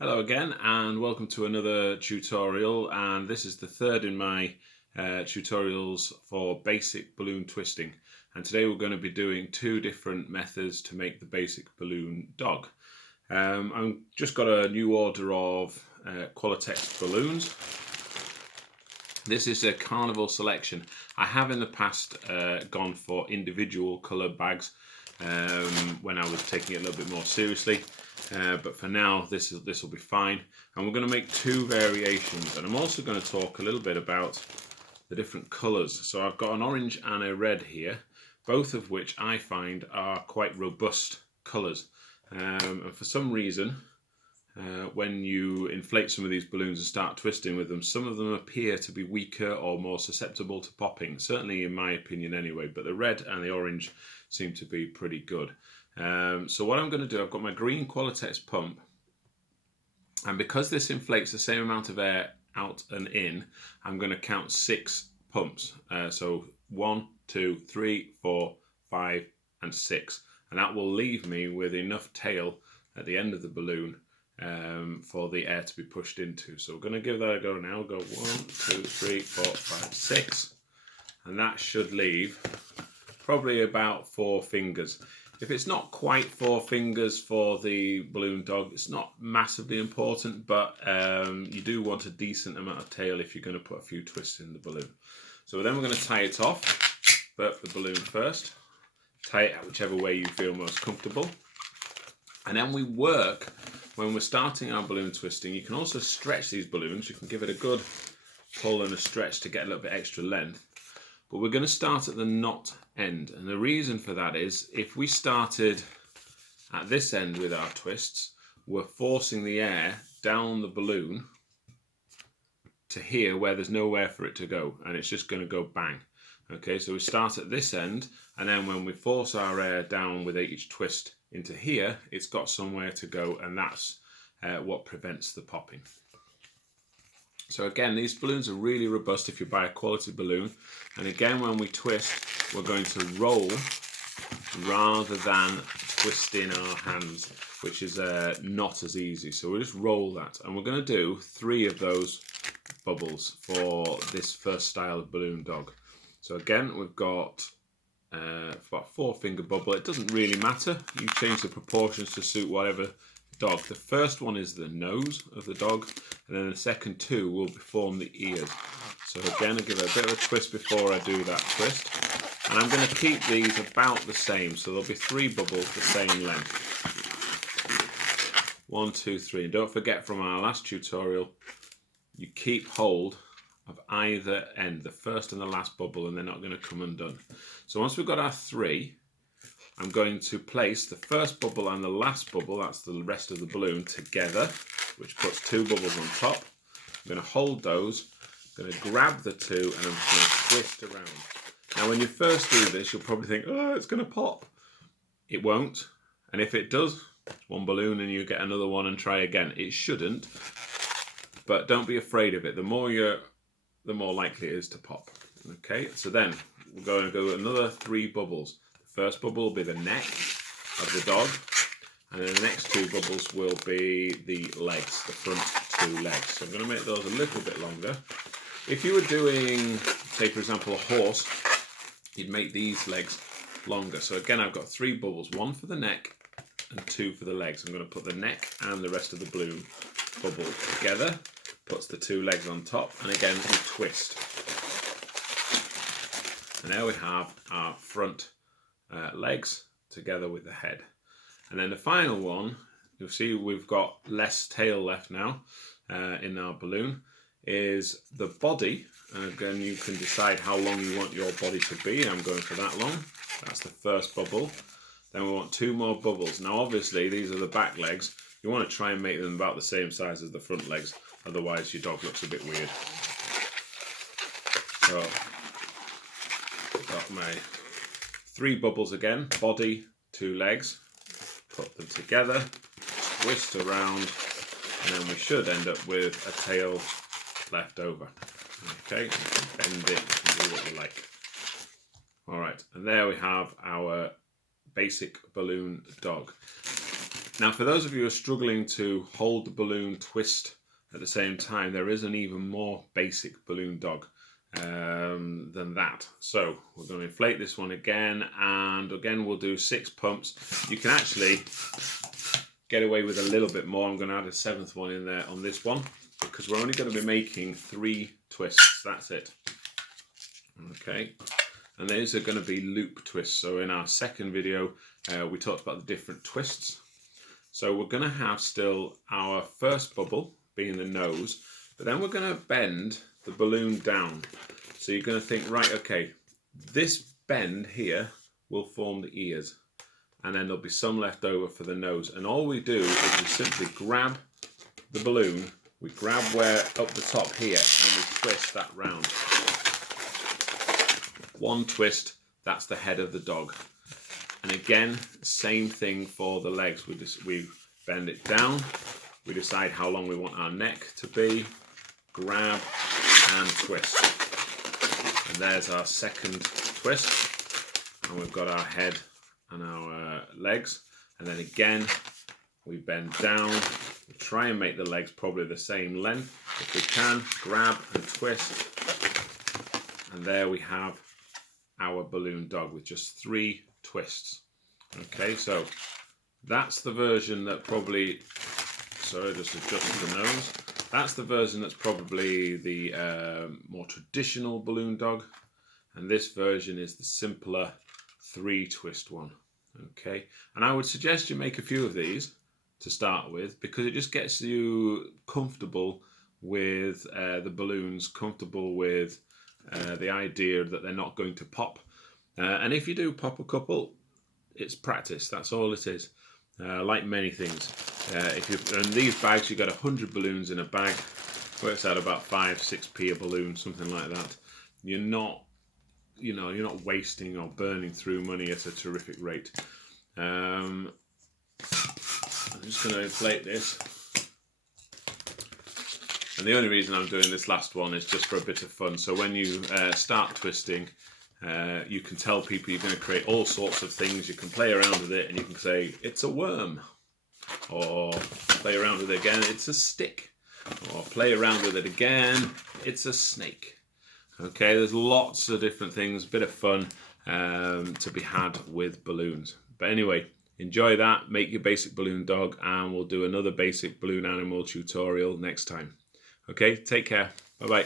Hello again and welcome to another tutorial, and this is the third in my tutorials for basic balloon twisting, and today we're going to be doing two different methods to make the basic balloon dog. I've just got a new order of Qualatex balloons. This is a carnival selection. I have in the past gone for individual coloured bags when I was taking it a little bit more seriously. But for now, this will be fine. And we're going to make two variations. And I'm also going to talk a little bit about the different colours. So I've got an orange and a red here, both of which I find are quite robust colours. And for some reason, when you inflate some of these balloons and start twisting with them, some of them appear to be weaker or more susceptible to popping. Certainly in my opinion anyway, but the red and the orange seem to be pretty good. So what I'm going to do, I've got my green Qualatex pump, and because this inflates the same amount of air out and in, I'm going to count 6 pumps. So 1, 2, 3, 4, 5 and 6, and that will leave me with enough tail at the end of the balloon for the air to be pushed into. So we're going to give that a go now. Go 1, 2, 3, 4, 5, 6, and that should leave probably about 4 fingers. If it's not quite 4 fingers for the balloon dog, it's not massively important, but you do want a decent amount of tail if you're going to put a few twists in the balloon. So then we're going to tie it off, burp the balloon first, tie it whichever way you feel most comfortable, and then we work. When we're starting our balloon twisting, you can also stretch these balloons. You can give it a good pull and a stretch to get a little bit extra length. But we're going to start at the knot end, and the reason for that is if we started at this end with our twists, we're forcing the air down the balloon to here where there's nowhere for it to go, and it's just going to go bang. Okay, so we start at this end, and then when we force our air down with each twist into here, it's got somewhere to go, and that's what prevents the popping. So again, these balloons are really robust if you buy a quality balloon. And again, when we twist, we're going to roll rather than twist in our hands, which is not as easy. So we'll just roll that. And we're going to do 3 of those bubbles for this first style of balloon dog. So again, we've got about 4 finger bubble. It doesn't really matter. You change the proportions to suit whatever dog. The first one is the nose of the dog, and then the second 2 will form the ears. So again, I'll give it a bit of a twist before I do that twist, and I'm going to keep these about the same, so there'll be 3 bubbles the same length. 1, 2, 3, and don't forget from our last tutorial, you keep hold of either end, the first and the last bubble, and they're not going to come undone. So once we've got our 3, I'm going to place the first bubble and the last bubble, that's the rest of the balloon, together, which puts 2 bubbles on top. I'm going to hold those, I'm going to grab the 2, and I'm just going to twist around. Now when you first do this, you'll probably think, oh, it's going to pop. It won't, and if it does, one balloon and you get another one and try again. It shouldn't, but don't be afraid of it. The more likely it is to pop. Okay, so then we're going to go another 3 bubbles. First bubble will be the neck of the dog, and then the next 2 bubbles will be the legs, the front 2 legs. So I'm going to make those a little bit longer. If you were doing, say for example, a horse, you'd make these legs longer. So again, I've got 3 bubbles, 1 for the neck and 2 for the legs. I'm going to put the neck and the rest of the balloon bubble together, puts the 2 legs on top, and again we twist. And there we have our front legs together with the head. And then the final one, you'll see we've got less tail left now in our balloon, is the body. And again, you can decide how long you want your body to be. I'm going for that long. That's the first bubble. Then we want 2 more bubbles. Now obviously these are the back legs. You want to try and make them about the same size as the front legs, otherwise your dog looks a bit weird. So I've got my 3 bubbles again, body, 2 legs, put them together, twist around, and then we should end up with a tail left over. Okay, you can bend it and do what you like. Alright, and there we have our basic balloon dog. Now, for those of you who are struggling to hold the balloon twist at the same time, there is an even more basic balloon dog than that. So we're going to inflate this one again, and again we'll do 6 pumps. You can actually get away with a little bit more. I'm going to add a 7th one in there on this one because we're only going to be making 3 twists. That's it. Okay, and these are going to be loop twists. So in our second video we talked about the different twists. So we're going to have still our first bubble being the nose, but then we're going to bend the balloon down. So you're going to think, right, okay, this bend here will form the ears, and then there'll be some left over for the nose. And all we do is we simply grab the balloon, we grab where up the top here, and we twist that round. One twist, that's the head of the dog. And again, same thing for the legs. We bend it down, we decide how long we want our neck to be, grab and twist. And there's our second twist. And we've got our head and our legs. And then again, we bend down, we try and make the legs probably the same length. If we can, grab and twist. And there we have our balloon dog with just 3 twists. Okay, so that's the version that probably, sorry, just adjusting the nose. That's the version that's probably the more traditional balloon dog, and this version is the simpler 3 twist one. Okay, and I would suggest you make a few of these to start with because it just gets you comfortable with the balloons, comfortable with the idea that they're not going to pop. And if you do pop a couple, it's practice. That's all it is. Like many things, if you in these bags, you got 100 balloons in a bag. Works out about 5-6p a balloon, something like that. You're not, you're not wasting or burning through money at a terrific rate. I'm just going to inflate this. And the only reason I'm doing this last one is just for a bit of fun. So when you start twisting, you can tell people you're going to create all sorts of things. You can play around with it and you can say, it's a worm. Or play around with it again, it's a stick. Or play around with it again, it's a snake. Okay, there's lots of different things, a bit of fun to be had with balloons. But anyway, enjoy that, make your basic balloon dog, and we'll do another basic balloon animal tutorial next time. Okay, take care. Bye-bye.